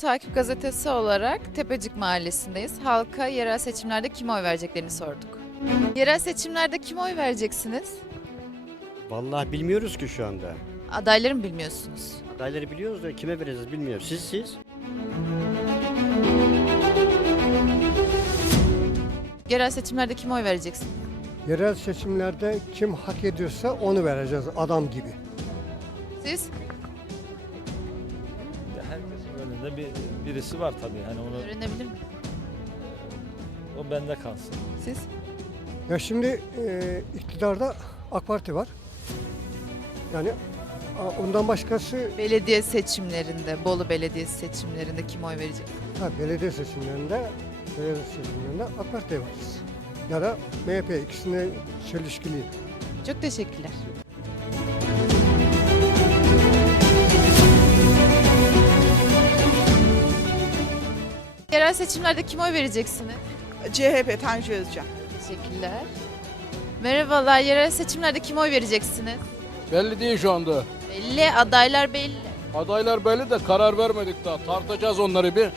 Takip gazetesi olarak Tepecik Mahallesi'ndeyiz. Halka yerel seçimlerde kime oy vereceklerini sorduk. Yerel seçimlerde kime oy vereceksiniz? Vallahi bilmiyoruz ki şu anda. Adayları mı bilmiyorsunuz? Adayları biliyoruz da kime vereceğiz bilmiyoruz. Siz siz? Yerel seçimlerde kime oy vereceksin? Yerel seçimlerde kim hak ediyorsa onu vereceğiz adam gibi. Siz? Önünde bir birisi var tabii. Hani onu Öğrenebilir miyim? o bende kalsın. Siz? Ya şimdi e, iktidarda AK Parti var. Yani a, ondan başkası Belediye seçimlerinde, Bolu Belediye seçimlerinde kime oy verecek? ha, belediye seçimlerinde belediye seçimlerinde AK Parti var. Ya da MHP ikisine çelişkili. Çok teşekkürler. Yerel seçimlerde kime oy vereceksiniz? CHP Tanju Özcan. Teşekkürler. Merhabalar, yerel seçimlerde kime oy vereceksiniz? Belli değil şu anda. Belli, adaylar belli. Adaylar belli de karar vermedik daha. Tartacağız onları bir.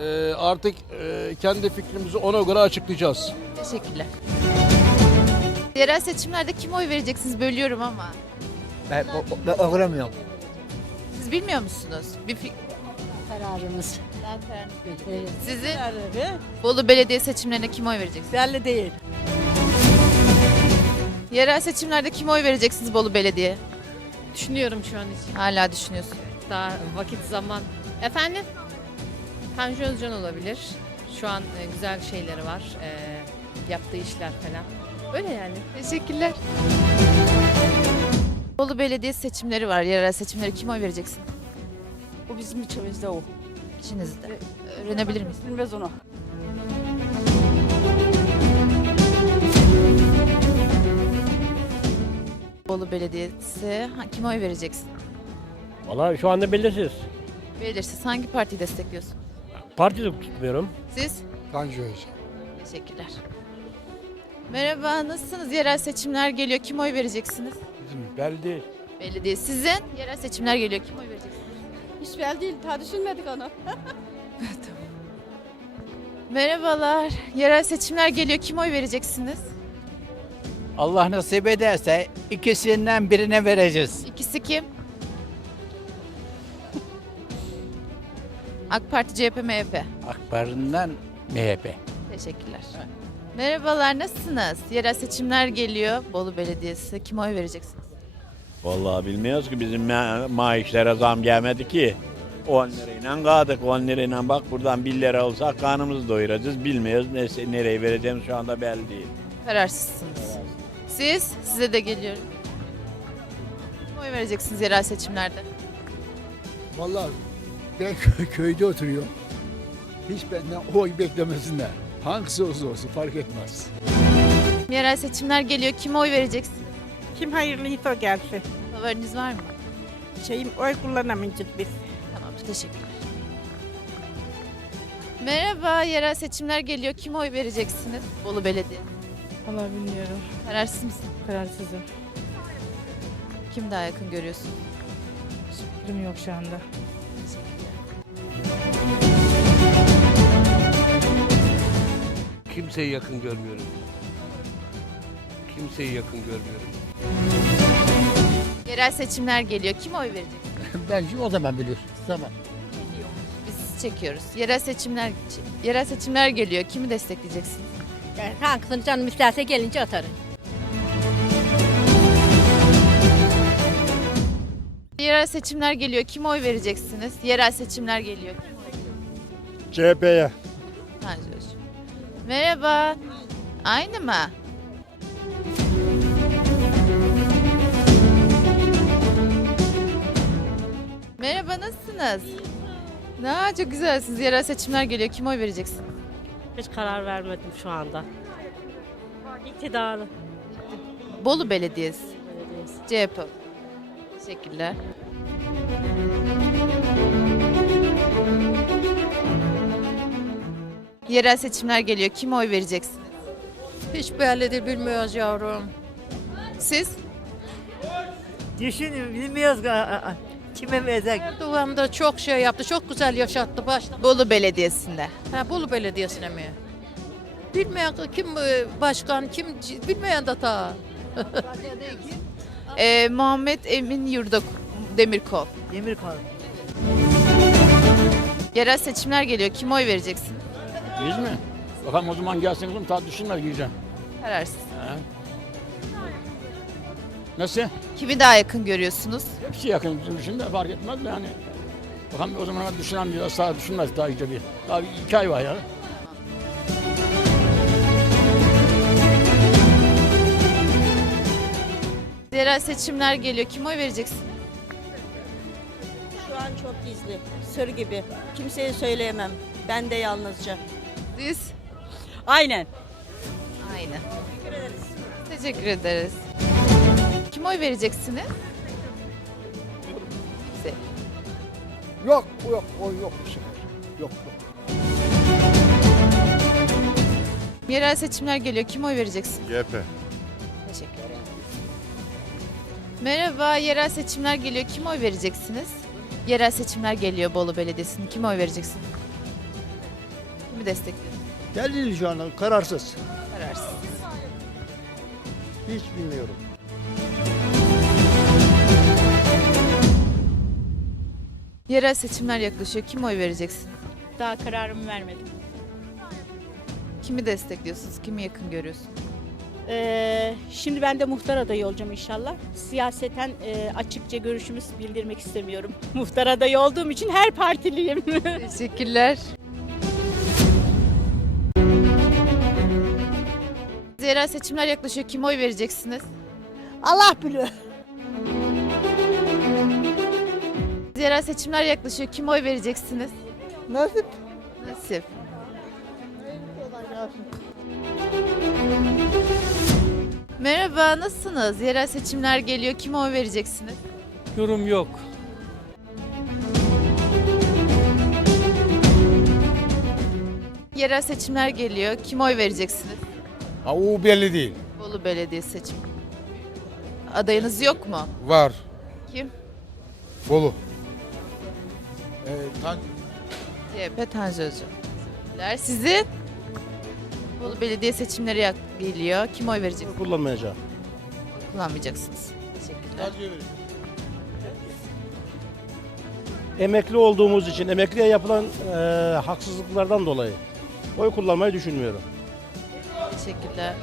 Ee, artık e, kendi fikrimizi ona göre açıklayacağız. Teşekkürler. Yerel seçimlerde kime oy vereceksiniz? Bölüyorum ama. Ben, ben okuyamıyorum. Siz bilmiyor musunuz? Bir fi- kararımız. Evet. Sizin Nerede? Bolu Belediye seçimlerine kime oy vereceksiniz? Belli değil. Yerel seçimlerde kime oy vereceksiniz Bolu Belediye? Düşünüyorum şu an için. Hala düşünüyorsun. Daha vakit zaman. Efendim? Tanju Özcan olabilir. Şu an e, güzel şeyleri var. E, yaptığı işler falan. Öyle yani. Teşekkürler. Bolu Belediye seçimleri var. Yerel seçimleri kime oy vereceksin? Bu bizim içimizde o. İçinizde. Öğrenebilir miyiz? Bilmez onu. Bolu Belediyesi ha, kime oy vereceksin? Valla şu anda belirsiz. Belirsiz. Hangi partiyi destekliyorsun? Parti de tutmuyorum. Siz? Tanju Özcan. Teşekkürler. Merhaba, nasılsınız? Yerel seçimler geliyor. Kime oy vereceksiniz? Bizim belli değil. Belediye. Sizin? Yerel seçimler geliyor. Kime oy vereceksiniz? Hiç belli değil. Daha düşünmedik onu. Merhabalar. Yerel seçimler geliyor. Kime oy vereceksiniz? Allah nasip ederse ikisinden birine vereceğiz. İkisi kim? AK Parti, CHP, MHP. Akbarından MHP. Teşekkürler. Merhabalar, nasılsınız? Yerel seçimler geliyor. Bolu Belediyesi. Kime oy vereceksiniz? Vallahi bilmiyoruz ki bizim ma- maaşlara zam gelmedi ki. 10 lirayla kaldık 10 lirayla bak buradan 1 lira olsa karnımızı doyuracağız. Bilmiyoruz ne, nereye vereceğimiz şu anda belli değil. Kararsızsınız. Siz? Size de geliyorum. Kime oy vereceksiniz yerel seçimlerde? Vallahi ben kö- köyde oturuyorum. Hiç benden oy beklemesinler. Hangisi olursa olsun fark etmez. Yerel seçimler geliyor. Kime oy vereceksiniz? Kim hayırlıysa o gelsin. Favoriniz var mı? Şeyim oy kullanamayacağız biz. Tamam, teşekkürler. Merhaba, yerel seçimler geliyor. Kime oy vereceksiniz? Bolu Belediye. Valla bilmiyorum. Kararsız mısın? Kararsızım. Kim daha yakın görüyorsun? Fikrim yok şu anda. Kimseyi yakın görmüyorum. Kimseyi yakın görmüyorum. Yerel seçimler geliyor. Kime oy vereceksiniz? ben şimdi o zaman biliyorum. Tamam. Biz çekiyoruz. Yerel seçimler yerel seçimler geliyor. Kimi destekleyeceksiniz? hangisini canım isterse gelince atarım. Yerel seçimler geliyor. Kime oy vereceksiniz? Yerel seçimler geliyor. CHP'ye. Merhaba. Aynı mı? Merhaba nasılsınız? Ne çok güzelsiniz. Yerel seçimler geliyor. Kime oy vereceksin? Hiç karar vermedim şu anda. İktidarı. Bolu Belediyesi. CHP. Teşekkürler. Yerel seçimler geliyor. Kime oy vereceksiniz? Hiç belli değil bilmiyoruz yavrum. Siz? Düşün bilmiyoruz. Kime verecek? Erdoğan da çok şey yaptı, çok güzel yaşattı başta. Bolu Belediyesi'nde. Ha, Bolu Belediyesi'ne mi? Bilmeyen kim e, başkan, kim bilmeyen de ta. Ee, Muhammed Emin Yurda Demirkol. Demirkol. Yerel seçimler geliyor. Kime oy vereceksin? Biz mi? Bakalım o zaman gelsin kızım ta düşünmez gideceğim. Kararsız. Nasıl? Kimi daha yakın görüyorsunuz? Hepsi yakın bizim için de fark etmez de yani. Bakalım o zaman düşünen biraz daha düşünmez daha iyice bir. Daha bir iki ay var ya. Yerel seçimler geliyor. Kime oy vereceksin? Şu an çok gizli. Sır gibi. Kimseye söyleyemem. Ben de yalnızca. Siz? Aynen. Aynen. Teşekkür ederiz. Kime oy vereceksiniz? Kimse. Yok yok o yok bu sefer. Yok yok. Yerel seçimler geliyor. Kime oy vereceksin? CHP. Teşekkür ederim. Merhaba, yerel seçimler geliyor. Kime oy vereceksiniz? Yerel seçimler geliyor Bolu Belediyesi'nin. Kime oy vereceksin? Kimi destekliyorsun? Belli şu anda kararsız. Kararsız. Hiç bilmiyorum. Yerel seçimler yaklaşıyor. Kime oy vereceksin? Daha kararımı vermedim. Kimi destekliyorsunuz? Kimi yakın görüyorsun? Ee, şimdi ben de muhtar adayı olacağım inşallah. Siyaseten e, açıkça görüşümü bildirmek istemiyorum. muhtar adayı olduğum için her partiliyim. Teşekkürler. Yerel seçimler yaklaşıyor. Kime oy vereceksiniz? Allah biliyor. Yerel seçimler yaklaşıyor. Kime oy vereceksiniz? Nasip. Nasip. Merhaba, nasılsınız? Yerel seçimler geliyor. Kime oy vereceksiniz? Yorum yok. Yerel seçimler geliyor. Kime oy vereceksiniz? Ha, o belli değil. Bolu Belediye seçim. Adayınız yok mu? Var. Kim? Bolu. Ee, CHP Tanju Özcan. Teşekkürler. Sizin? Bolu Belediye seçimleri yak- geliyor. Kime oy vereceksiniz? Kullanmayacağım. Kullanmayacaksınız. Teşekkürler. Emekli olduğumuz için, emekliye yapılan e, haksızlıklardan dolayı oy kullanmayı düşünmüyorum. Teşekkürler.